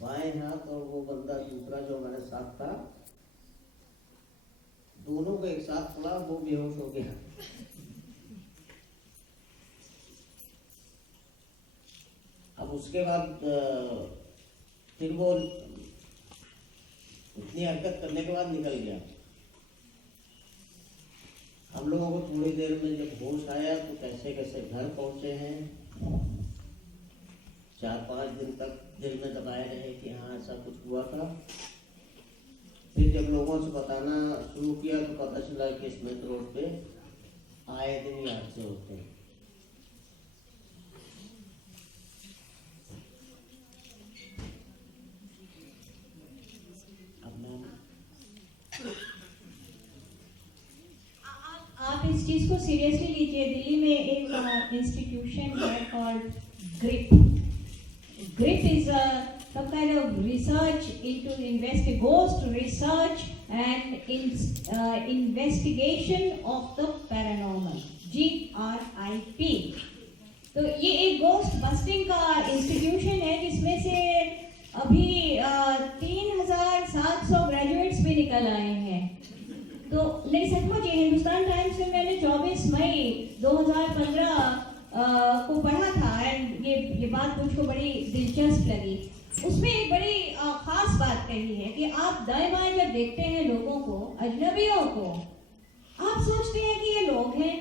बाएं हाथ और वो बंदा दूसरा जो हमारे साथ था, दोनों को एक साथ पड़ा, वो बेहोश हो गया। अब उसके बाद फिर वो इतनी हरकत करने के बाद निकल गया। हम लोगों को थोड़ी देर में जब होश आया तो कैसे कैसे घर पहुंचे हैं 4-5 दिन तक दिल में दबाए रहे कि हाँ ऐसा कुछ हुआ था। फिर जब लोगों से बताना शुरू किया तो पता चला कि स्मिथ रोड पे आए दिन ही हादसे होते हैं। आप इस चीज को सीरियसली लीजिए। दिल्ली में एक इंस्टीट्यूशन है called grip. Grip is some kind of research into goes to research and investigation of the paranormal, GRIP। तो ये एक गोस्ट बस्टिंग का इंस्टीट्यूशन है जिसमें से अभी 3,700 ग्रेजुएट्स भी निकल आए हैं। तो नहीं, सचमुच ये हिंदुस्तान टाइम्स में मैंने 24 मई 2015 को पढ़ा था एंड ये बात मुझको बड़ी दिलचस्प लगी। उसमें एक बड़ी खास बात कही है कि आप दाएं बाएं जब देखते हैं लोगों को, अजनबियों को, आप सोचते हैं कि ये लोग हैं,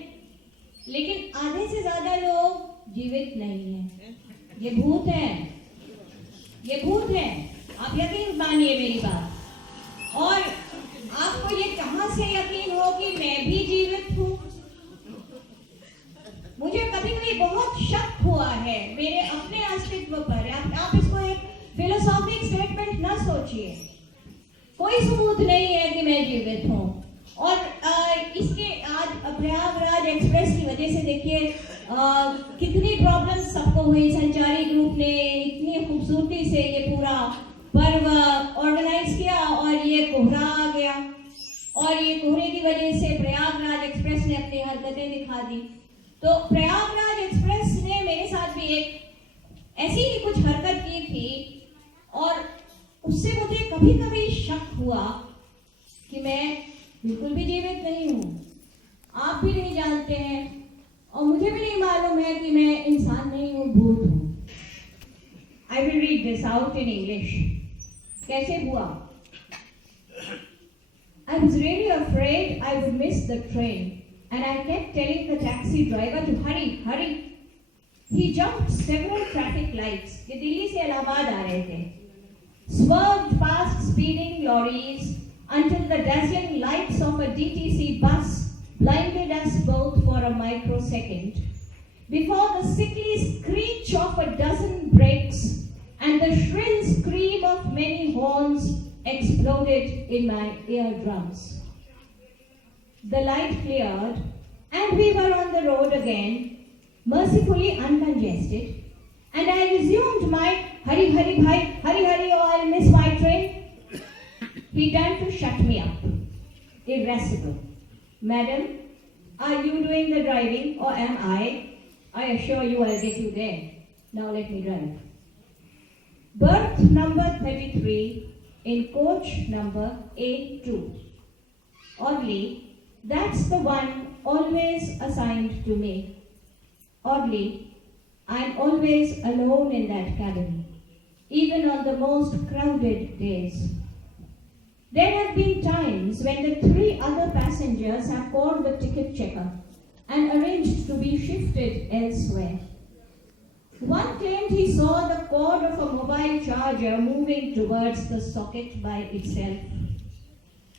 लेकिन आधे से ज्यादा लोग जीवित नहीं हैं। ये भूत हैं, ये भूत हैं। आप यकीन मानिए मेरी बात। और आपको ये कहां से यकीन हो कि मैं भी जीवित हूँ? मुझे कभी कभी बहुत शक हुआ है मेरे अपने अस्तित्व पर। आप इसको एक फिलोसॉफिक स्टेटमेंट ना सोचिए। कोई सबूत नहीं है कि मैं जीवित हूँ। और इसके आज प्रयागराज एक्सप्रेस की वजह से देखिए कितनी प्रॉब्लम्स सबको हुई। संचारी ग्रुप ने इतनी खूबसूरती से ये पूरा पर्व ऑर्गेनाइज किया और ये कोहरा आ गया, और ये कोहरे की वजह से प्रयागराज एक्सप्रेस ने अपनी हरकतें दिखा दी। तो प्रयागराज एक्सप्रेस ने मेरे साथ भी एक ऐसी ही कुछ हरकत की थी और उससे मुझे कभी कभी शक हुआ कि मैं बिल्कुल भी जीवित नहीं हूँ। आप भी नहीं जानते हैं और मुझे भी नहीं मालूम है कि मैं इंसान नहीं हूँ, भूत हूँ। I will read this out in English. कैसे हुआ? I was really afraid I would miss the train and I kept telling the taxi driver to hurry, hurry. He jumped several traffic lights. ये दिल्ली से इलाहाबाद आ रहे थे। Swerved past speeding lorries until the dazzling lights of a DTC bus blinded us both for a microsecond. Before the sickly screech of a dozen brakes and the shrill scream of many horns exploded in my eardrums. The light cleared and we were on the road again, mercifully uncongested, and I resumed my hurry, hurry, bhai, hurry, hurry, or I'll miss my train. He turned to shut me up. Irascible. Madam, are you doing the driving or am I? I assure you I'll get you there. Now let me drive. Berth number 33 in coach number A2. Oddly, that's the one always assigned to me. Oddly, I'm always alone in that cabin, even on the most crowded days. There have been times when the 3 other passengers have called the ticket checker and arranged to be shifted elsewhere. One claimed he saw the cord of a mobile charger moving towards the socket by itself.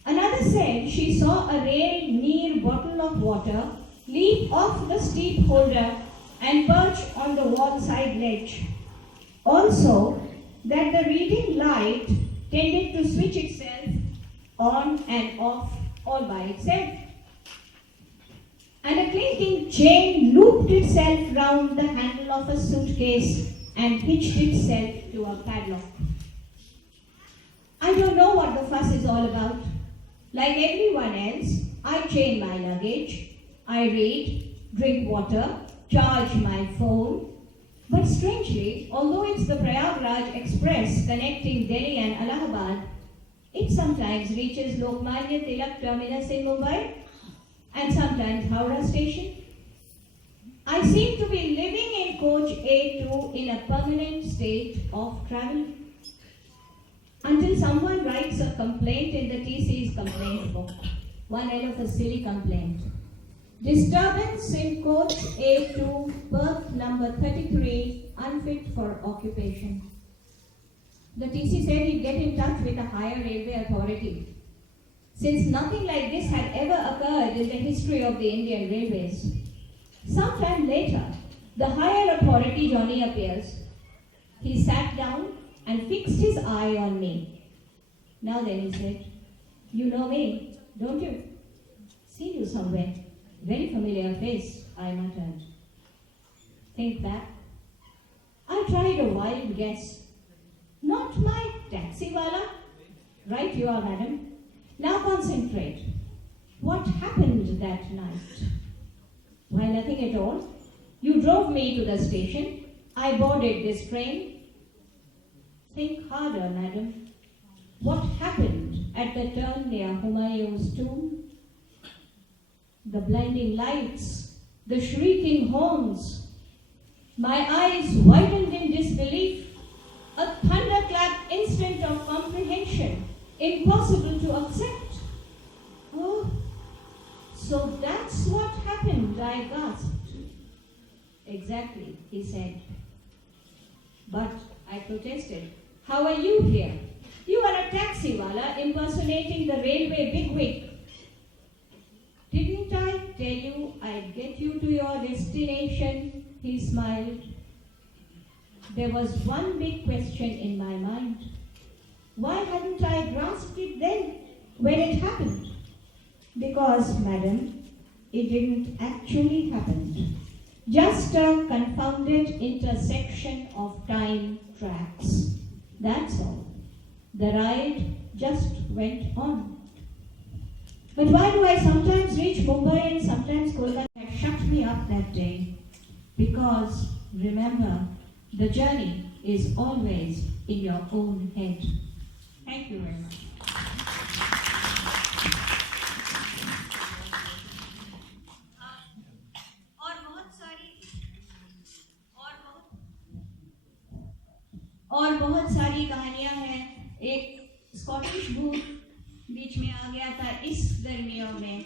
Another said she saw a rail near bottle of water leap off the steep holder and perch on the wall side ledge. Also, that the reading light tended to switch itself on and off all by itself. And a clinking chain looped itself round the handle of a suitcase and hitched itself to a padlock. I don't know what the fuss is all about. Like everyone else, I chain my luggage, I read, drink water, charge my phone. But strangely, although it's the Prayagraj Express connecting Delhi and Allahabad, it sometimes reaches Lokmanya Tilak terminus in Mumbai and sometimes Howrah station. I seem to be living in coach A2 in a permanent state of travel until someone writes a complaint in the TC's complaint book. One hell of a silly complaint. Disturbance in coach A2, berth number 33, unfit for occupation. The TC said he'd get in touch with a higher railway authority, since nothing like this had ever occurred in the history of the Indian Railways. Sometime later, the higher authority Johnny appears. He sat down and fixed his eye on me. Now then, he said, "You know me, don't you? Seen you somewhere. Very familiar face," I muttered. Think that. I tried a wild guess. Not my taxiwala? Right you are, madam. Now concentrate. What happened that night? Why, nothing at all. You drove me to the station. I boarded this train. Think harder, madam. What happened at the turn near Humayun's tomb? The blinding lights, the shrieking horns. My eyes widened in disbelief. A thunderclap instant of comprehension, impossible to accept. Oh, so that's what happened, I gasped. Exactly, he said. But I protested. How are you here? You are a taxiwala impersonating the railway bigwig. Didn't I tell you I'd get you to your destination? He smiled. There was one big question in my mind. Why hadn't I grasped it then, when it happened? Because, madam, it didn't actually happen. Just a confounded intersection of time tracks. That's all. The ride just went on. But why do I sometimes reach Mumbai and sometimes Kolkata? Had shut me up that day. Because, remember, the journey is always in your own head. Thank you very much. और बहुत सारी कहानियां हैं। एक Scottish भूत बीच में आ गया था इस गर्मियों में।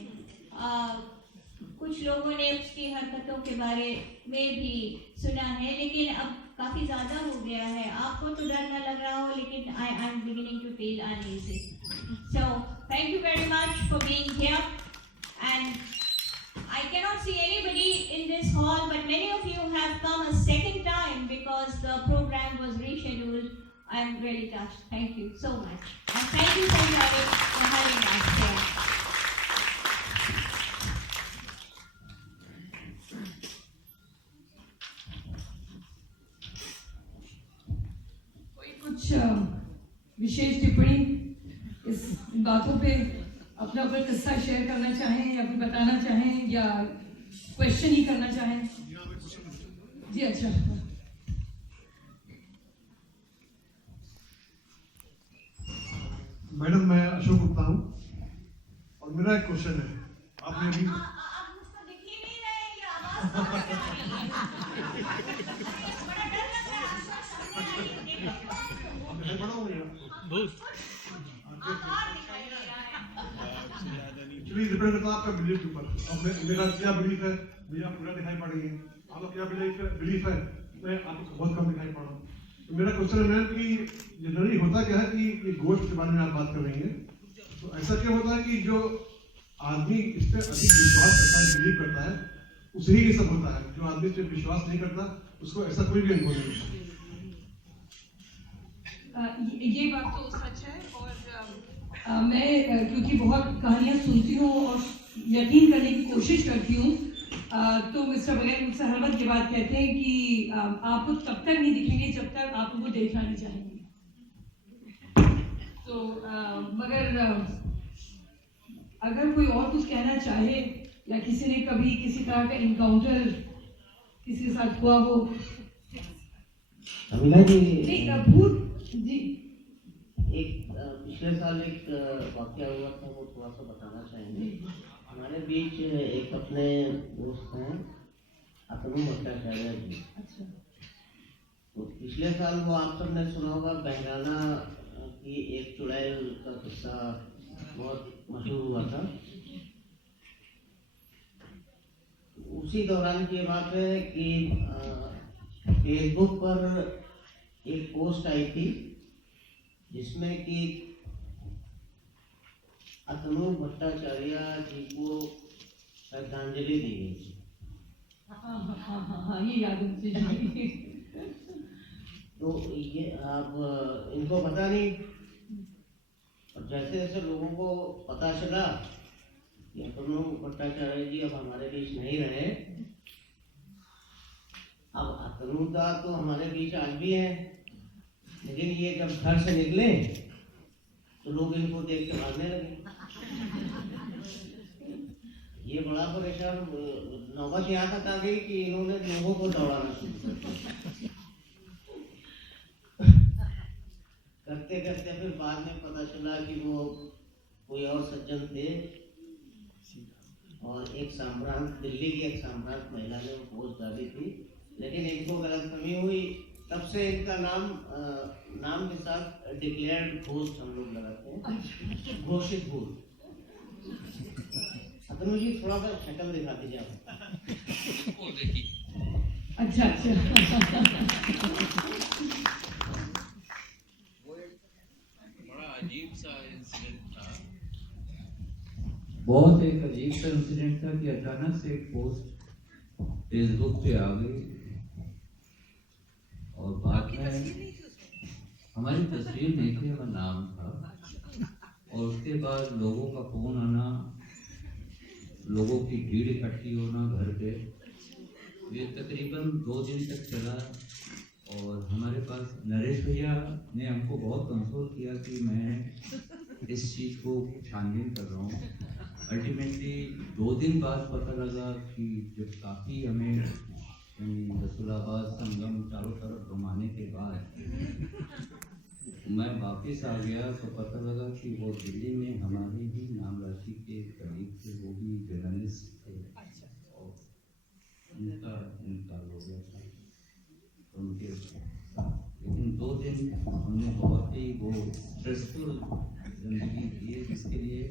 कुछ लोगों ने उसकी हरकतों के बारे में भी सुना है, लेकिन अब काफ़ी ज़्यादा हो गया है। आपको तो डर न लग रहा हो, लेकिन I am beginning to feel uneasy. So thank you very much for being here and I cannot see anybody in this hall, but many of you have come a second time because the program was rescheduled. I am really touched. Thank you so much. And thank you for having us here. कोई कुछ विशेष टिप्पणी इस बातों पे अपना कोई किस्सा share करना चाहें या फिर बताना चाहें या क्वेश्चन ही करना चाहें? जी अच्छा। मैडम, मैं अशोक गुप्ता हूँ और मेरा एक क्वेश्चन है। आपने अभी आप मुझको दिख ही नहीं रहे, ये आवाज बहुत डर लग रहा है। एक्चुअली डिपेंड करता है आपका बिलीफ के ऊपर। अब मेरा क्या बिलीफ है, मुझे आप पूरा दिखाई पड़ रही है। आपका क्या बिलीफ है, मैं आपको बहुत कम दिखाई पड़ रहा हूँ। तो मेरा क्वेश्चन है मैम कि जनरली होता क्या है कि ये गोश्त के बारे में आप बात कर रही हैं, तो ऐसा क्या होता है कि जो आदमी इस पर अधिक विश्वास करता है, बिलीव करता है, उसे ही ये सब होता है। जो आदमी इस पर विश्वास नहीं करता, उसको ऐसा कोई भी अनुभव नहीं होता। ये बात तो सच है। और मैं क्योंकि बहुत कहानियाँ सुनती हूँ और यकीन करने की कोशिश करती हूँ, तो मिस्टर बगैर मुझसे हर वक्त ये बात कहते हैं कि आपको तब तक नहीं दिखेंगे जब तक आप उनको देखना नहीं चाहेंगे। तो मगर अगर कोई और कुछ कहना चाहे या किसी ने कभी किसी तरह का इनकाउंटर किसी के साथ हुआ हो। अमीना जी, भूत जी, एक पिछले साल एक वाक़या हुआ था, वो थोड़ा सा बताना चाहेंगे। हमारे बीच एक अपने दोस्त हैं अतनु भट्टाचार्य जी। अच्छा। तो पिछले साल वो आप सब ने सुना होगा, बहराना की एक चुड़ैल का किस्सा बहुत मशहूर हुआ था। उसी दौरान की बात है कि फेसबुक पर एक पोस्ट आई थी जिसमें कि अतनु भट्टाचार्य जी को श्रद्धांजलि दी गई थी। हाँ, ये याद है मुझे। तो ये अब इनको पता नहीं, और जैसे जैसे लोगों को पता चला कि अतनु भट्टाचार्य जी अब हमारे बीच नहीं रहे, अब अतनु दा तो हमारे बीच आज भी है, लेकिन ये जब घर से निकले तो लोग इनको देख के भागने लगे। ये बड़ा परेशान, नौबत यहाँ तक आ गई कि इन्होंने लोगों को दौड़ाना शुरू कर दिया। करते करते फिर बाद में पता चला कि वो कोई और सज्जन थे, और एक साम्रांत, दिल्ली की एक साम्रांत महिला ने वो पोस्ट डाली थी, लेकिन इनको गलतफहमी हुई। तब से इनका नाम के साथ डिक्लेयर्ड घोस्ट हम लोग लगाते हैं, घोषित भूत। अतनु जी थोड़ा सा शक्ल दिखा दीजिए आप। अच्छा बड़ा अजीब सा इंसिडेंट था। बहुत एक अजीब सा इंसिडेंट था कि अचानक से एक पोस्ट फेसबुक पे आ गई और बाद में हमारी तस्वीर नहीं थी, हमारा नाम था, और उसके बाद लोगों का फोन आना, लोगों की भीड़ इकट्ठी होना घर पे। ये तकरीबन 2 दिन तक चला और हमारे पास नरेश भैया ने हमको बहुत कंसोल किया कि मैं इस चीज़ को छानबीन कर रहा हूँ। अल्टीमेटली 2 दिन बाद पता लगा कि जब काफ़ी हमें रसूलाबाद संगम चारों तरफ घुमाने के बाद मैं वापस आ गया तो पता लगा कि वो दिल्ली में हमारे ही नाम राशि के करीब थे, वो भी जर्नलिस्ट थे, और उनका इंतकाल हो गया था उनके साथ। लेकिन 2 दिन हमने बहुत ही वो स्ट्रेसफुल जिंदगी जी, जिसके लिए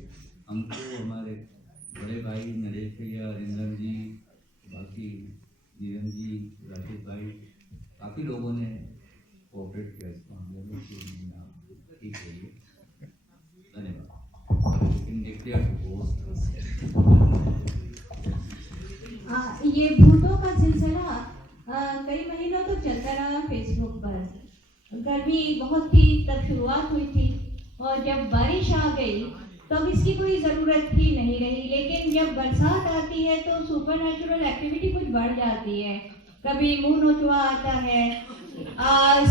हमको हमारे बड़े भाई नरेश भैया, रिंदन जी, बाकी जीवन जी, राकेश भाई, काफ़ी लोगों ने कोऑपरेट किया इसको हम लोगों की ठीक है ये धन्यवाद। ये भूतों का सिलसिला कई महीनों तक चलता रहा फेसबुक पर। गर्मी बहुत थी तब शुरुआत हुई थी, और जब बारिश आ गई तब इसकी कोई ज़रूरत ही नहीं रही। लेकिन जब बरसात आती है तो सुपरनैचुरल एक्टिविटी कुछ बढ़ जाती है। कभी मुंह नोचुआ आता है,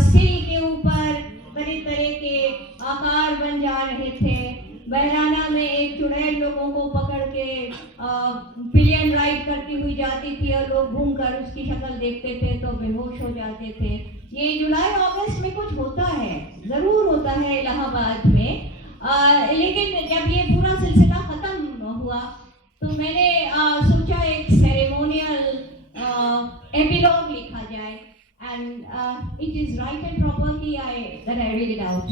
सिल के ऊपर तरह तरह के आकार बन जा रहे थे। बहराना में एक चुड़ैल लोगों को पकड़ के पिलियन राइड करती हुई जाती थी, और लोग घूमकर उसकी शक्ल देखते थे तो बेहोश हो जाते थे। ये जुलाई अगस्त में कुछ होता है, ज़रूर होता है इलाहाबाद में। लेकिन जब ये पूरा सिलसिला ख़त्म हुआ तो मैंने सोचा एक सेरेमोनियल एपिलॉग लिखा जाए, and it is right and proper that I read it out.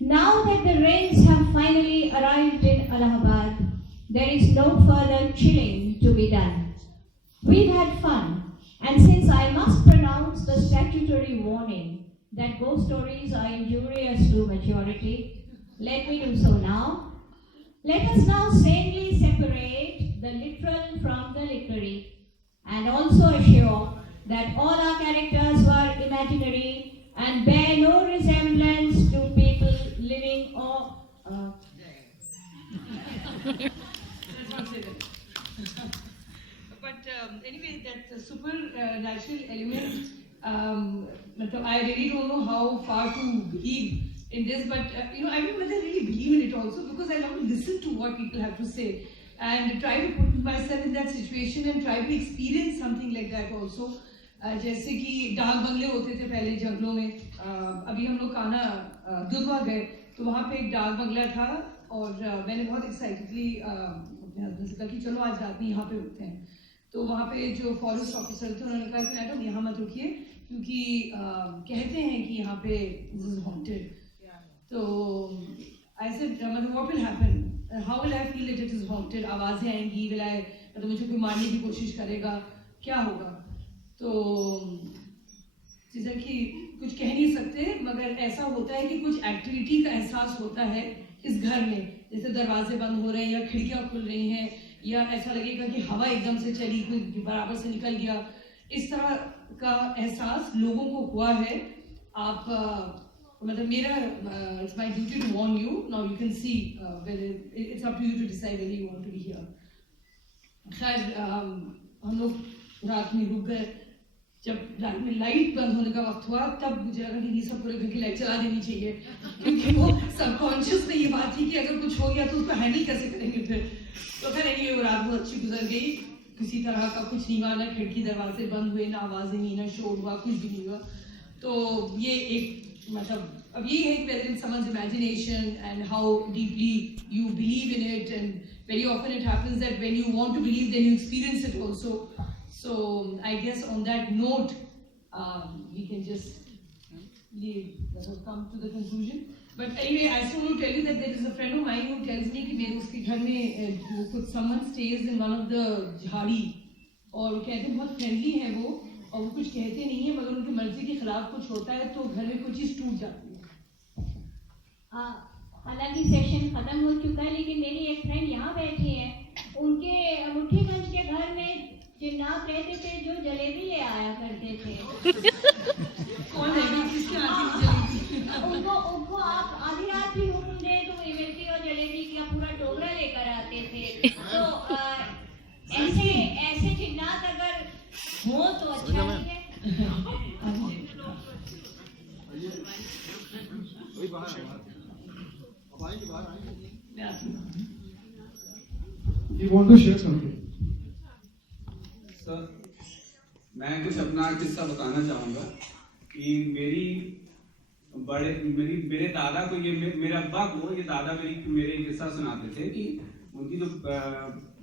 Now that the rains have finally arrived in Allahabad, there is no further chilling to be done. We've had fun, and since I must pronounce the statutory warning that ghost stories are injurious to maturity, let me do so now. Let us now sanely separate the literal from the literary, and also assure that all our characters were imaginary and bear no resemblance to people living or But anyway, that supernatural element, I really don't know how far to believe in this, but I don't know whether I really believe in it also, because I love to listen to what people have to say and try to put myself in that situation and try to experience something like that also. जैसे कि डाक बंगले होते थे पहले जंगलों में। अभी हम लोग कान्हा दुधवा गए तो वहाँ पे एक डाक बंगला था, और मैंने बहुत एक्साइटेडली अपने हस्बैंड से कहा कि चलो आज रात में यहाँ पे रुकते हैं। तो वहाँ पे जो फॉरेस्ट ऑफिसर थे उन्होंने कहा कि मैडम यहाँ मत रुकिए, क्योंकि कहते हैं कि यहाँ पे दिस इज हॉन्टेड। तो आई सेड मतलब what will happen, how will I feel it is haunted, आवाज़ें आएंगी, विल आई मतलब मुझे कोई मारने की कोशिश करेगा, क्या होगा। तो जैसे कि कुछ कह नहीं सकते, मगर ऐसा होता है कि कुछ एक्टिविटी का एहसास होता है इस घर में, जैसे दरवाजे बंद हो रहे हैं या खिड़कियां खुल रही हैं, या ऐसा लगेगा कि हवा एकदम से चली, कोई बराबर से निकल गया। इस तरह का एहसास लोगों को हुआ है। आप मतलब मेरा it's my duty to warn you, now you can see whether it's up to you to decide whether you want to be here. खैर हम लोग रात में रुक गए। जब रात में लाइट बंद होने का वक्त हुआ तब मुझे लगा कि नहीं, सब पूरे घर की लाइट चला देनी चाहिए, क्योंकि वो सबकॉन्शियस में ये बात थी कि अगर कुछ हो गया तो उसको हैंडल कैसे करेंगे फिर। तो खैर ये वो रात बहुत अच्छी गुजर गई, किसी तरह का कुछ नहीं हुआ, ना खिड़की दरवाजे बंद हुए, ना आवाज़ें नहीं, ना शोर हुआ, कुछ भी नहीं हुआ। तो ये एक मतलब अब ये है कि whether in someone's imagination and how deeply you believe in it, and very often it happens that when you want to believe then you experience it also. So I guess on that note we can just come to the conclusion. But anyway, I just want to tell you that there is a friend of mine who tells me कि मेरे उसके घर में कुछ someone stays in one of the झाड़ी, और कहते हैं बहुत फ्रेंडली है वो, और वो कुछ कहते नहीं है, मगर उनकी मर्जी के खिलाफ कुछ होता है तो घर में कोई चीज़ टूट जाती है। हालांकि सेशन खत्म हो चुका है, लेकिन मेरी एक फ्रेंड यहाँ बैठी है, उनके मुठीगंज के घर में जिन्नात रहते थे जो जलेबी ले आया करते थे। कौन है भी किसके आती जलेबी? उनको आप आधी रात भी हुक्म दे तो वो इमरती और जलेबी का पूरा टोकरा लेकर आते थे। तो ऐसे जिन्नात अगर हो तो अच्छा ही है। You want to share something? Sir, मैं कुछ अपना किस्सा बताना चाहूँगा कि मेरे दादा को मेरे अब्बा को ये दादा मेरे किस्सा सुनाते थे कि उनकी जो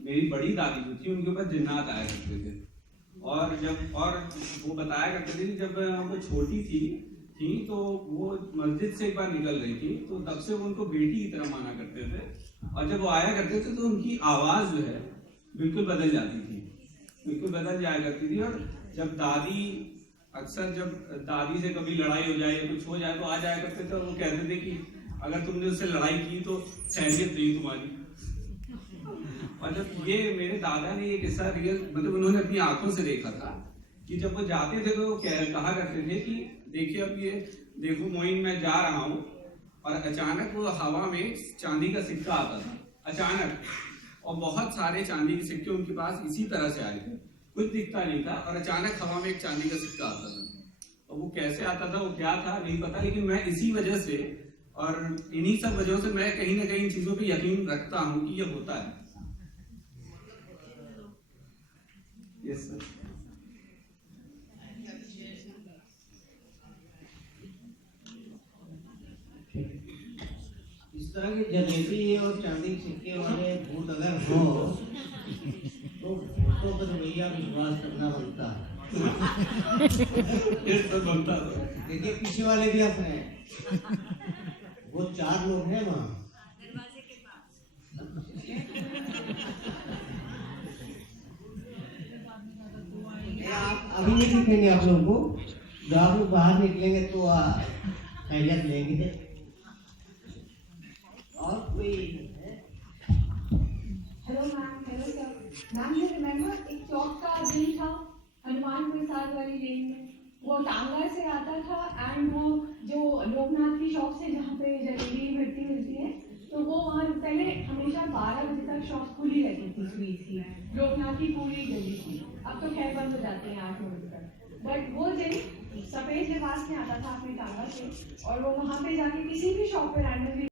मेरी बड़ी दादी जो थी उनके ऊपर जिन्नात आया करते थे, और वो बताया करते थे कि जब वो छोटी थी तो वो मस्जिद से एक बार निकल रही थी, तो तब से वो उनको बेटी की तरह माना करते थे, और जब वो आया करते थे तो उनकी आवाज़ जो है बिल्कुल बदल जाती थी, बिल्कुल बदल जाया करती थी। और जब दादी से कभी लड़ाई हो जाए या कुछ हो जाए तो आ जाया करते थे, और वो कहते थे कि अगर तुमने उससे लड़ाई की तो खैरियत नहीं तुम्हारी। और जब ये मेरे दादा ने ये किस्सा मतलब उन्होंने अपनी आंखों से देखा था कि जब वो जाते थे तो कहा करते थे कि देखिए अब ये देखो मोइन, मैं जा रहा हूँ, और अचानक वो हवा में चांदी का सिक्का आता था अचानक, और बहुत सारे चांदी के सिक्के उनके पास इसी तरह से आए थे, कुछ दिखता नहीं था, और अचानक हवा में एक चांदी का सिक्का आता था। और वो कैसे आता था, वो क्या था नहीं पता, लेकिन मैं इसी वजह से और इन्हीं सब वजहों से मैं कहीं ना कहीं इन चीजों पे यकीन रखता हूँ कि ये होता है। Yes sir. इस तरह के जलेबी और चांदी के सिक्के वाले भूत अगर हो तो भूतों पर भैया विश्वास करना बनता है। देखिए पीछे वाले भी हंस रहे हैं, वो 4 लोग हैं वहाँ दरवाजे के पास। आप अभी नहीं दिखेंगे आप लोगों को, जब आप लोग बाहर निकलेंगे तो खैरियत लेंगे। और कोई hello ma'am, hello sir. Ma'am you remember एक चौक का दिल था हनुमान प्रसाद वाली लेन में, वो टांगा से आता था, एंड वो जो लोकनाथ की शॉप से जहाँ पे जलेबी मिलती है, तो वो वहाँ पहले हमेशा 12 बजे तक शॉप खुली रहती थी स्वीट की, लोकनाथ की पूरी गली थी। अब तो खैर बंद हो जाते हैं 8 बजे तक, बट वो दिन सफेद लिबास में आता था अपनी टांगा से, और वो वहाँ पे जाके किसी भी शॉप पे रैंडमली